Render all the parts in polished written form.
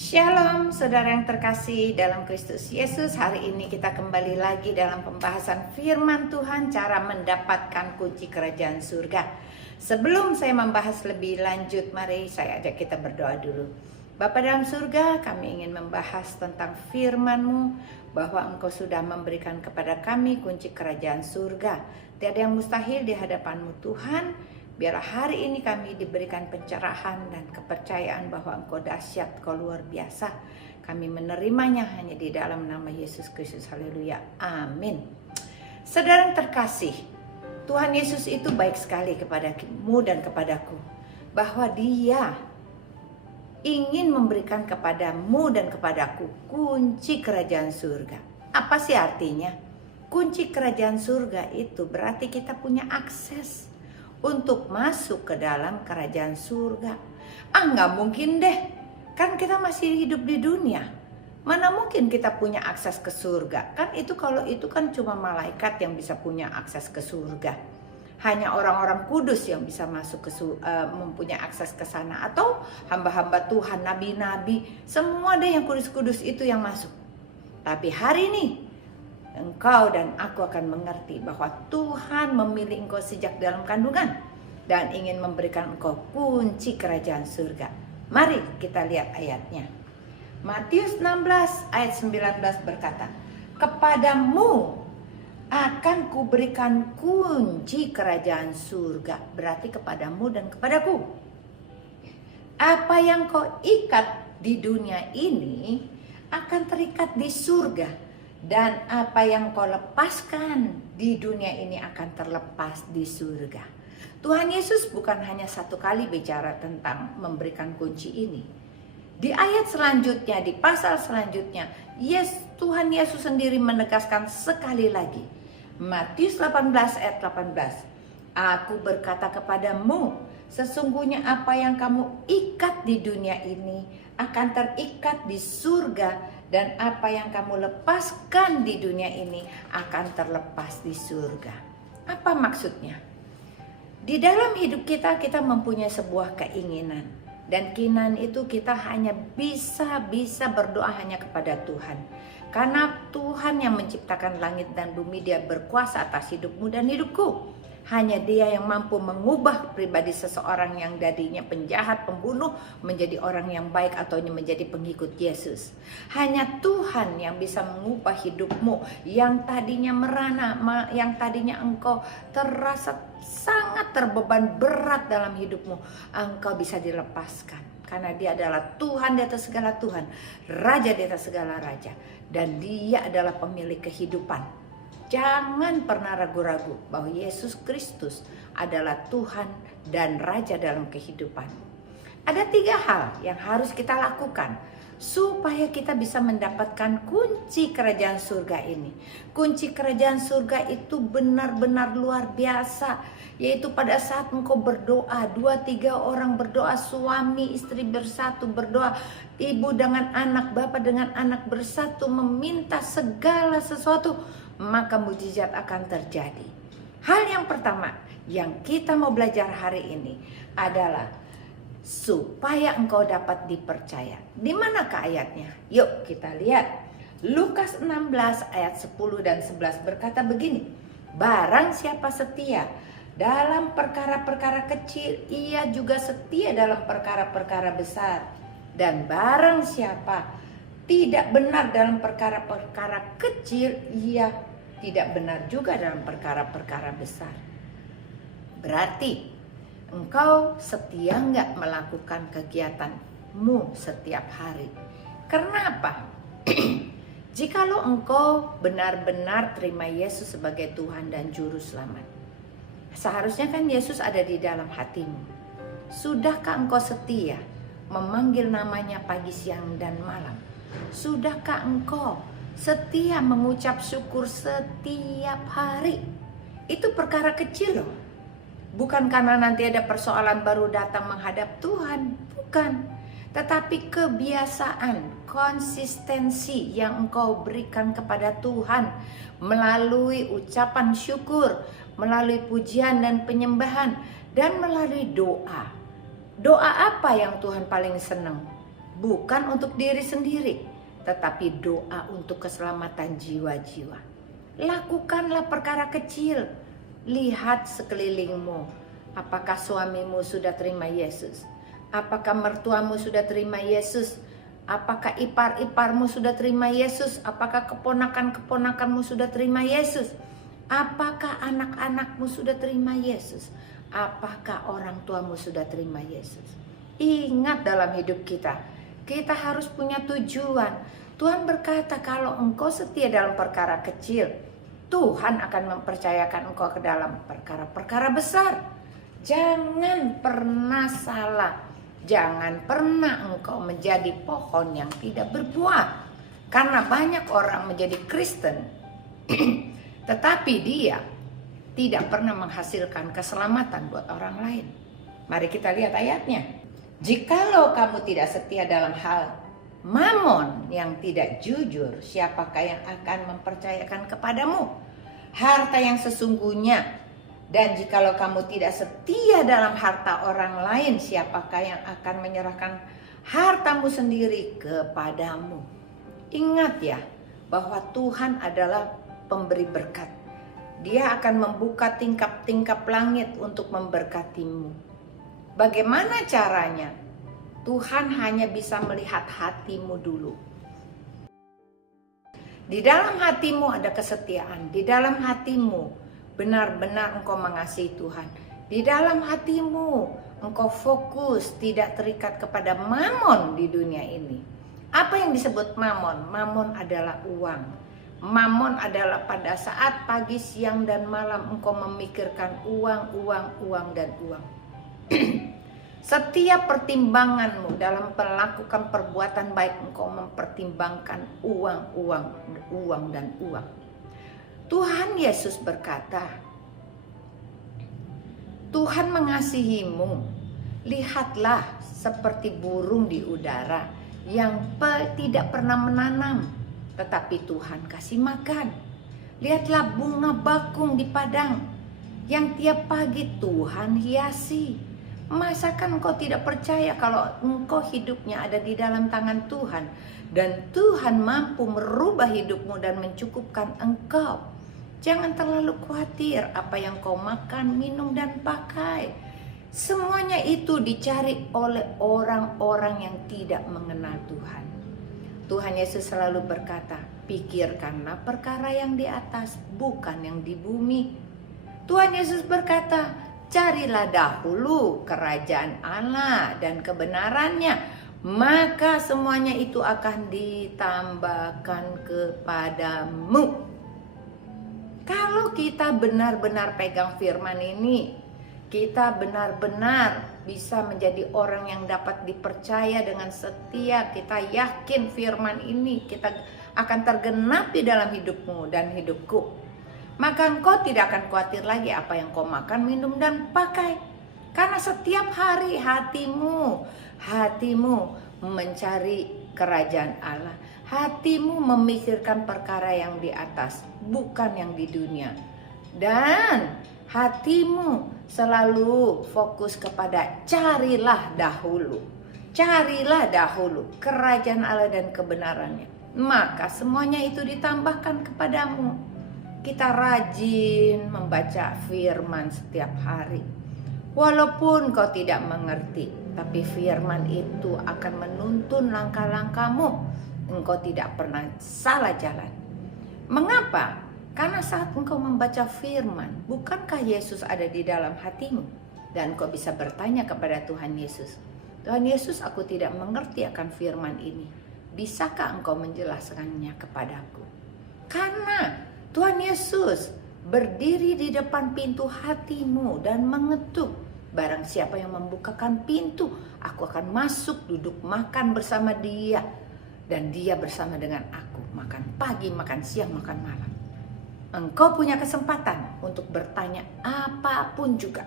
Shalom saudara yang terkasih dalam Kristus Yesus. Hari ini kita kembali lagi dalam pembahasan firman Tuhan, cara mendapatkan kunci kerajaan surga. Sebelum saya membahas lebih lanjut, mari saya ajak kita berdoa dulu. Bapa dalam surga, kami ingin membahas tentang firman-Mu, bahwa Engkau sudah memberikan kepada kami kunci kerajaan surga. Tiada yang mustahil di hadapan-Mu Tuhan. Biarlah hari ini kami diberikan pencerahan dan kepercayaan bahwa Engkau dahsyat, Engkau luar biasa. Kami menerimanya hanya di dalam nama Yesus Kristus. Haleluya. Amin. Saudara yang terkasih, Tuhan Yesus itu baik sekali kepadamu dan kepadaku. Bahwa Dia ingin memberikan kepadamu dan kepadaku kunci kerajaan surga. Apa sih artinya? Kunci kerajaan surga itu berarti kita punya akses untuk masuk ke dalam kerajaan surga. Nggak mungkin deh, kan kita masih hidup di dunia. Mana mungkin kita punya akses ke surga? Kan itu kalau itu kan cuma malaikat yang bisa punya akses ke surga. Hanya orang-orang kudus yang bisa masuk mempunyai akses ke sana. Atau hamba-hamba Tuhan, nabi-nabi, semua deh yang kudus-kudus itu yang masuk. Tapi hari ini engkau dan aku akan mengerti bahwa Tuhan memilih engkau sejak dalam kandungan dan ingin memberikan engkau kunci kerajaan surga. Mari kita lihat ayatnya. Matius 16 ayat 19 berkata, "Kepadamu akan kuberikan kunci kerajaan surga." Berarti kepadamu dan kepadaku. Apa yang kau ikat di dunia ini akan terikat di surga. Dan apa yang kau lepaskan di dunia ini akan terlepas di surga. Tuhan Yesus bukan hanya satu kali bicara tentang memberikan kunci ini. Di ayat selanjutnya, di pasal selanjutnya, Tuhan Yesus sendiri menegaskan sekali lagi. Matius 18 ayat 18. "Aku berkata kepadamu, sesungguhnya apa yang kamu ikat di dunia ini akan terikat di surga. Dan apa yang kamu lepaskan di dunia ini akan terlepas di surga." Apa maksudnya? Di dalam hidup kita mempunyai sebuah keinginan. Dan keinginan itu kita hanya bisa berdoa hanya kepada Tuhan. Karena Tuhan yang menciptakan langit dan bumi, Dia berkuasa atas hidupmu dan hidupku. Hanya Dia yang mampu mengubah pribadi seseorang yang tadinya penjahat, pembunuh, menjadi orang yang baik atau menjadi pengikut Yesus. Hanya Tuhan yang bisa mengubah hidupmu yang tadinya merana, yang tadinya engkau terasa sangat terbeban berat dalam hidupmu. Engkau bisa dilepaskan. Karena Dia adalah Tuhan di atas segala Tuhan, Raja di atas segala Raja. Dan Dia adalah pemilik kehidupan. Jangan pernah ragu-ragu bahwa Yesus Kristus adalah Tuhan dan Raja dalam kehidupan. Ada 3 hal yang harus kita lakukan supaya kita bisa mendapatkan kunci kerajaan surga ini. Kunci kerajaan surga itu benar-benar luar biasa. Yaitu pada saat engkau berdoa, 2-3 orang berdoa, suami istri bersatu berdoa, ibu dengan anak, bapak dengan anak bersatu meminta segala sesuatu, maka mujizat akan terjadi. Hal yang pertama yang kita mau belajar hari ini adalah supaya engkau dapat dipercaya. Di manakah ayatnya? Yuk kita lihat. Lukas 16 ayat 10 dan 11 berkata begini. "Barang siapa setia dalam perkara-perkara kecil, ia juga setia dalam perkara-perkara besar. Dan barang siapa tidak benar dalam perkara-perkara kecil, ia tidak benar juga dalam perkara-perkara besar." Berarti engkau setia nggak melakukan kegiatanmu setiap hari? Kenapa? Jikalau engkau benar-benar terima Yesus sebagai Tuhan dan Juru Selamat, seharusnya kan Yesus ada di dalam hatimu. Sudahkah engkau setia memanggil namanya pagi, siang, dan malam? Sudahkah engkau setia mengucap syukur setiap hari? Itu perkara kecil loh. Bukan karena nanti ada persoalan baru datang menghadap Tuhan. Bukan. Tetapi kebiasaan, konsistensi yang engkau berikan kepada Tuhan melalui ucapan syukur, melalui pujian dan penyembahan, dan melalui doa. Doa apa yang Tuhan paling senang? bukan untuk diri sendiri, tetapi doa untuk keselamatan jiwa-jiwa. Lakukanlah perkara kecil. Lihat sekelilingmu. Apakah suamimu sudah terima Yesus? Apakah mertuamu sudah terima Yesus? Apakah ipar-iparmu sudah terima Yesus? Apakah keponakan-keponakanmu sudah terima Yesus? Apakah anak-anakmu sudah terima Yesus? Apakah orang tuamu sudah terima Yesus? Ingat, dalam hidup kita harus punya tujuan. Tuhan berkata, kalau engkau setia dalam perkara kecil, Tuhan akan mempercayakan engkau ke dalam perkara-perkara besar. Jangan pernah salah. Jangan pernah engkau menjadi pohon yang tidak berbuah. Karena banyak orang menjadi Kristen, tetapi dia tidak pernah menghasilkan keselamatan buat orang lain. Mari kita lihat ayatnya. Jikalau kamu tidak setia dalam hal mamon yang tidak jujur, siapakah yang akan mempercayakan kepadamu harta yang sesungguhnya? Dan jikalau kamu tidak setia dalam harta orang lain, siapakah yang akan menyerahkan hartamu sendiri kepadamu? Ingat ya, bahwa Tuhan adalah pemberi berkat. Dia akan membuka tingkap-tingkap langit untuk memberkatimu. Bagaimana caranya? Tuhan hanya bisa melihat hatimu dulu. Di dalam hatimu ada kesetiaan. Di dalam hatimu benar-benar engkau mengasihi Tuhan. Di dalam hatimu engkau fokus, tidak terikat kepada mamon di dunia ini. Apa yang disebut mamon? Mamon adalah uang. Mamon adalah pada saat pagi, siang, dan malam engkau memikirkan uang, dan uang. Setiap pertimbanganmu dalam melakukan perbuatan baik, engkau mempertimbangkan uang, dan uang. Tuhan Yesus berkata, Tuhan mengasihimu. Lihatlah seperti burung di udara yang tidak pernah menanam, tetapi Tuhan kasih makan. Lihatlah bunga bakung di padang yang tiap pagi Tuhan hiasi. Masakan engkau tidak percaya kalau engkau hidupnya ada di dalam tangan Tuhan, dan Tuhan mampu merubah hidupmu dan mencukupkan engkau? Jangan terlalu khawatir apa yang kau makan, minum, dan pakai. Semuanya itu dicari oleh orang-orang yang tidak mengenal Tuhan. Tuhan Yesus selalu berkata, pikirkanlah perkara yang di atas, bukan yang di bumi. Tuhan Yesus berkata, carilah dahulu kerajaan Allah dan kebenarannya, maka semuanya itu akan ditambahkan kepadamu. Kalau kita benar-benar pegang firman ini, kita benar-benar bisa menjadi orang yang dapat dipercaya dengan setia. Kita yakin firman ini kita akan tergenapi dalam hidupmu dan hidupku. Maka engkau tidak akan khawatir lagi apa yang kau makan, minum, dan pakai. Karena setiap hari hatimu mencari kerajaan Allah. Hatimu memikirkan perkara yang di atas, bukan yang di dunia. Dan hatimu selalu fokus kepada carilah dahulu kerajaan Allah dan kebenarannya, maka semuanya itu ditambahkan kepadamu. Kita rajin membaca firman setiap hari. Walaupun kau tidak mengerti, tapi firman itu akan menuntun langkah-langkahmu. Engkau tidak pernah salah jalan. Mengapa? Karena saat engkau membaca firman, bukankah Yesus ada di dalam hatimu? Dan engkau bisa bertanya kepada Tuhan Yesus, Tuhan Yesus, aku tidak mengerti akan firman ini. Bisakah engkau menjelaskannya kepadaku? Karena Tuhan Yesus berdiri di depan pintu hatimu dan mengetuk. Barang siapa yang membukakan pintu, aku akan masuk, duduk makan bersama dia, dan dia bersama dengan aku, makan pagi, makan siang, makan malam. Engkau punya kesempatan untuk bertanya apapun juga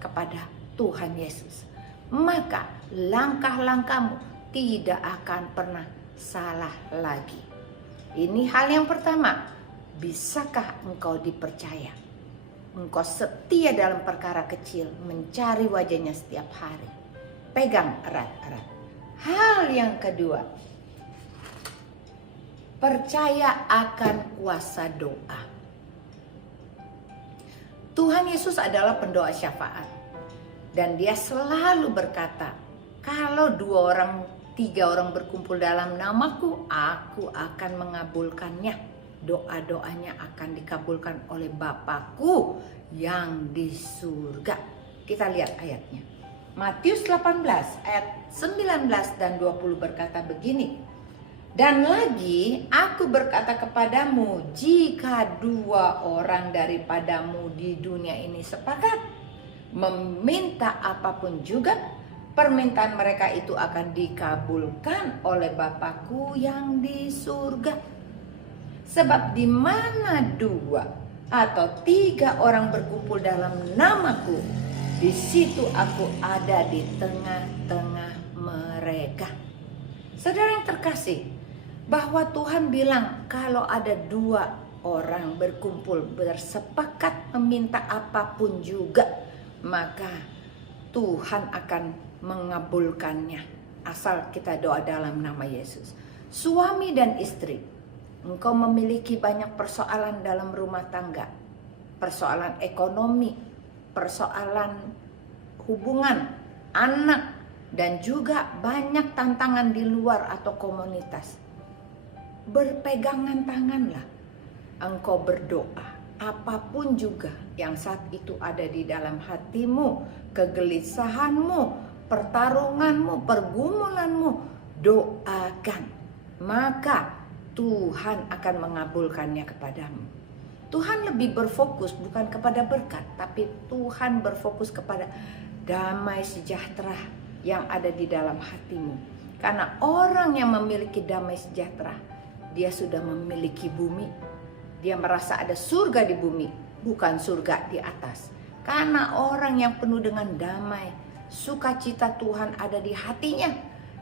kepada Tuhan Yesus. Maka langkah-langkahmu tidak akan pernah salah lagi. Ini hal yang pertama. Bisakah engkau dipercaya? Engkau setia dalam perkara kecil, mencari wajahnya setiap hari. Pegang erat-erat. Hal yang kedua, percaya akan kuasa doa. Tuhan Yesus adalah pendoa syafaat. Dan dia selalu berkata, kalau 2 orang, 3 orang berkumpul dalam namaku, aku akan mengabulkannya. Doa-doanya akan dikabulkan oleh Bapakku yang di surga. Kita lihat ayatnya. Matius 18 ayat 19 dan 20 berkata begini. Dan lagi aku berkata kepadamu, jika 2 orang daripadamu di dunia ini sepakat meminta apapun juga, permintaan mereka itu akan dikabulkan oleh Bapakku yang di surga. Sebab di mana 2 atau 3 orang berkumpul dalam namaku, di situ aku ada di tengah-tengah mereka. Saudara yang terkasih, bahwa Tuhan bilang kalau ada 2 orang berkumpul bersepakat meminta apapun juga, maka Tuhan akan mengabulkannya asal kita doa dalam nama Yesus. Suami dan istri, engkau memiliki banyak persoalan dalam rumah tangga, persoalan ekonomi, persoalan hubungan anak, dan juga banyak tantangan di luar atau komunitas. Berpegangan tanganlah, engkau berdoa apapun juga yang saat itu ada di dalam hatimu, kegelisahanmu, pertarunganmu, pergumulanmu, doakan, maka Tuhan akan mengabulkannya kepadamu. Tuhan lebih berfokus bukan kepada berkat, tapi Tuhan berfokus kepada damai sejahtera yang ada di dalam hatimu. Karena orang yang memiliki damai sejahtera, dia sudah memiliki bumi. Dia merasa ada surga di bumi, bukan surga di atas. Karena orang yang penuh dengan damai, sukacita Tuhan ada di hatinya.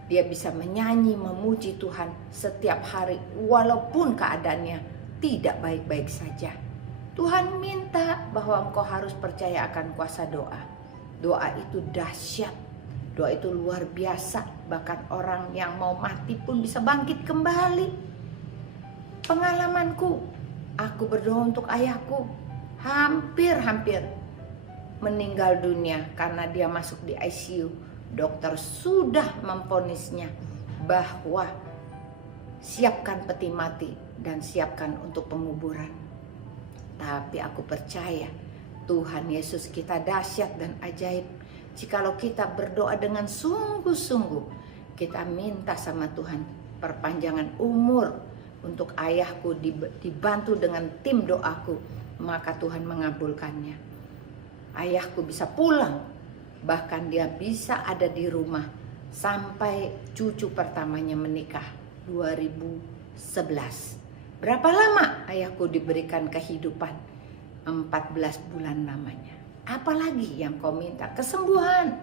Dia bisa menyanyi, memuji Tuhan setiap hari walaupun keadaannya tidak baik-baik saja. Tuhan minta bahwa engkau harus percaya akan kuasa doa. Doa itu dahsyat. Doa itu luar biasa. Bahkan orang yang mau mati pun bisa bangkit kembali. Pengalamanku, aku berdoa untuk ayahku, hampir meninggal dunia karena dia masuk di ICU. Dokter sudah memvonisnya bahwa siapkan peti mati dan siapkan untuk penguburan. Tapi aku percaya Tuhan Yesus kita dahsyat dan ajaib. Jikalau kita berdoa dengan sungguh-sungguh, kita minta sama Tuhan perpanjangan umur untuk ayahku, dibantu dengan tim doaku, maka Tuhan mengabulkannya. Ayahku bisa pulang, bahkan dia bisa ada di rumah sampai cucu pertamanya menikah 2011. Berapa lama ayahku diberikan kehidupan? 14 bulan namanya. Apalagi yang kau minta? Kesembuhan.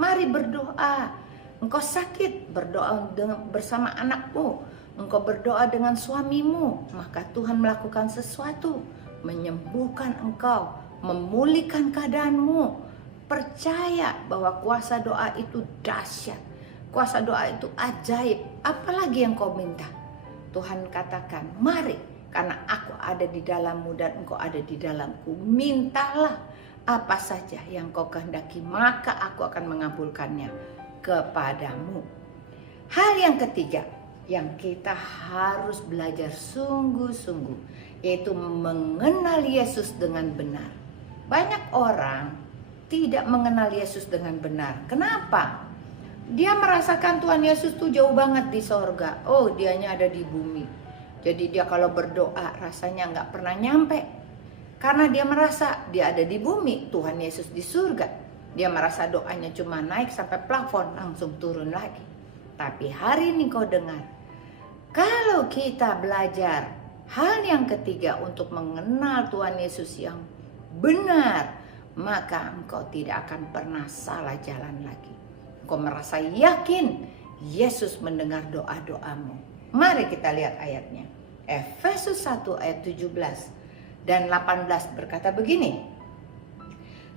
Mari berdoa. Engkau sakit, berdoa bersama anakmu. Engkau berdoa dengan suamimu, maka Tuhan melakukan sesuatu, menyembuhkan engkau, memulihkan keadaanmu. Percaya bahwa kuasa doa itu dahsyat, kuasa doa itu ajaib. Apalagi yang kau minta? Tuhan katakan, mari, karena aku ada di dalammu dan engkau ada di dalamku. Mintalah apa saja yang kau kehendaki, maka aku akan mengabulkannya kepadamu. Hal yang ketiga yang kita harus belajar sungguh-sungguh, yaitu mengenal Yesus dengan benar. Banyak orang tidak mengenal Yesus dengan benar. Kenapa? Dia merasakan Tuhan Yesus tuh jauh banget di sorga. Oh, dianya ada di bumi. Jadi dia kalau berdoa rasanya nggak pernah nyampe. Karena dia merasa dia ada di bumi, Tuhan Yesus di surga. Dia merasa doanya cuma naik sampai plafon, langsung turun lagi. Tapi hari ini kau dengar, kalau kita belajar hal yang ketiga untuk mengenal Tuhan Yesus yang benar, maka engkau tidak akan pernah salah jalan lagi. Engkau merasa yakin Yesus mendengar doa-doamu. Mari kita lihat ayatnya. Efesus 1 ayat 17 dan 18 berkata begini.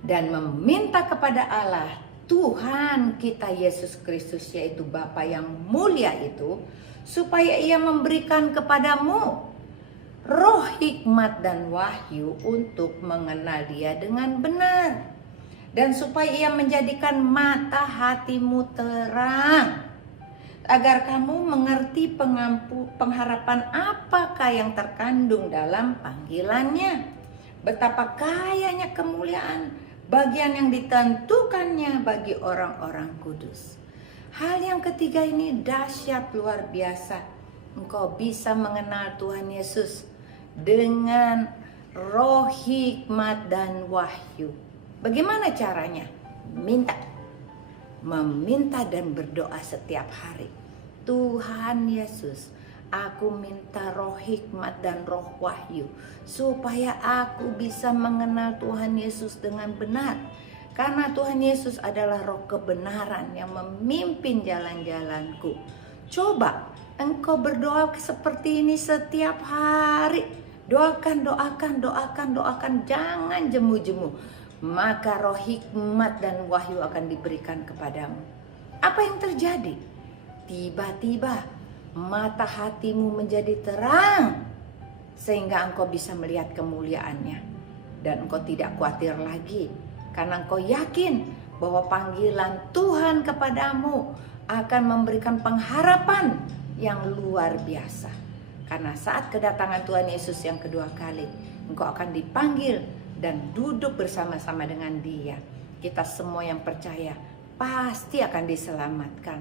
Dan meminta kepada Allah Tuhan kita Yesus Kristus, yaitu Bapa yang mulia itu, supaya Ia memberikan kepadamu roh hikmat dan wahyu untuk mengenal Dia dengan benar, dan supaya Ia menjadikan mata hatimu terang, agar kamu mengerti pengharapan apakah yang terkandung dalam panggilannya, betapa kayanya kemuliaan bagian yang ditentukannya bagi orang-orang kudus. Hal yang ketiga ini dahsyat luar biasa. Engkau bisa mengenal Tuhan Yesus dengan roh hikmat dan wahyu. Bagaimana caranya? Meminta dan berdoa setiap hari. Tuhan Yesus, aku minta roh hikmat dan roh wahyu, supaya aku bisa mengenal Tuhan Yesus dengan benar. Karena Tuhan Yesus adalah roh kebenaran yang memimpin jalan-jalanku. Coba engkau berdoa seperti ini setiap hari. Doakan, jangan jemu-jemu. Maka roh hikmat dan wahyu akan diberikan kepadamu. Apa yang terjadi? Tiba-tiba mata hatimu menjadi terang, sehingga engkau bisa melihat kemuliaannya. Dan engkau tidak khawatir lagi, karena engkau yakin bahwa panggilan Tuhan kepadamu akan memberikan pengharapan yang luar biasa. Karena saat kedatangan Tuhan Yesus yang kedua kali, engkau akan dipanggil dan duduk bersama-sama dengan Dia. Kita semua yang percaya pasti akan diselamatkan.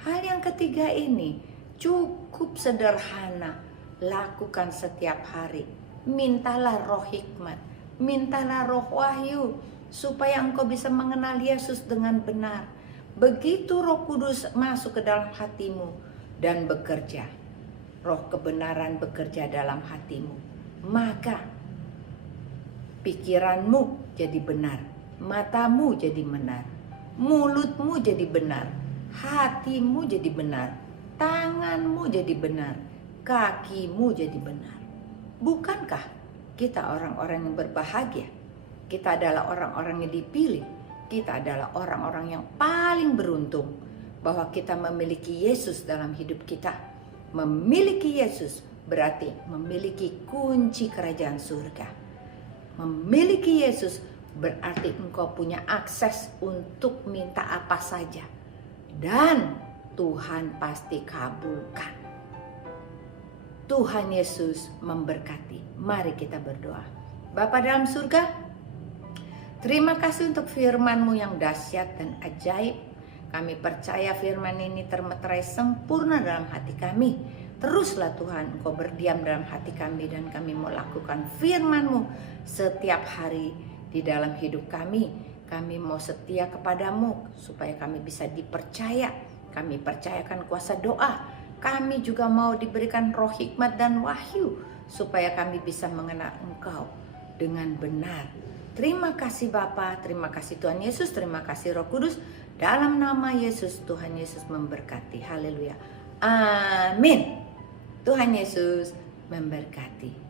Hal yang ketiga ini cukup sederhana, lakukan setiap hari. Mintalah roh hikmat, mintalah roh wahyu, supaya engkau bisa mengenal Yesus dengan benar. Begitu Roh Kudus masuk ke dalam hatimu dan bekerja, roh kebenaran bekerja dalam hatimu, maka pikiranmu jadi benar, matamu jadi benar, mulutmu jadi benar, hatimu jadi benar, tanganmu jadi benar, kakimu jadi benar. Bukankah kita orang-orang yang berbahagia? Kita adalah orang-orang yang dipilih. Kita adalah orang-orang yang paling beruntung bahwa kita memiliki Yesus dalam hidup kita. Memiliki Yesus berarti memiliki kunci kerajaan surga. Memiliki Yesus berarti engkau punya akses untuk minta apa saja, dan Tuhan pasti kabulkan. Tuhan Yesus memberkati. Mari kita berdoa. Bapa dalam surga, terima kasih untuk firman-Mu yang dahsyat dan ajaib. Kami percaya firman ini termeterai sempurna dalam hati kami. Teruslah Tuhan, Engkau berdiam dalam hati kami, dan kami mau lakukan firman-Mu setiap hari di dalam hidup kami. Kami mau setia kepadamu supaya kami bisa dipercaya. Kami percayakan kuasa doa. Kami juga mau diberikan roh hikmat dan wahyu supaya kami bisa mengenal Engkau dengan benar. Terima kasih Bapa, terima kasih Tuhan Yesus, terima kasih Roh Kudus. Dalam nama Yesus, Tuhan Yesus memberkati. Haleluya. Amin. Tuhan Yesus memberkati.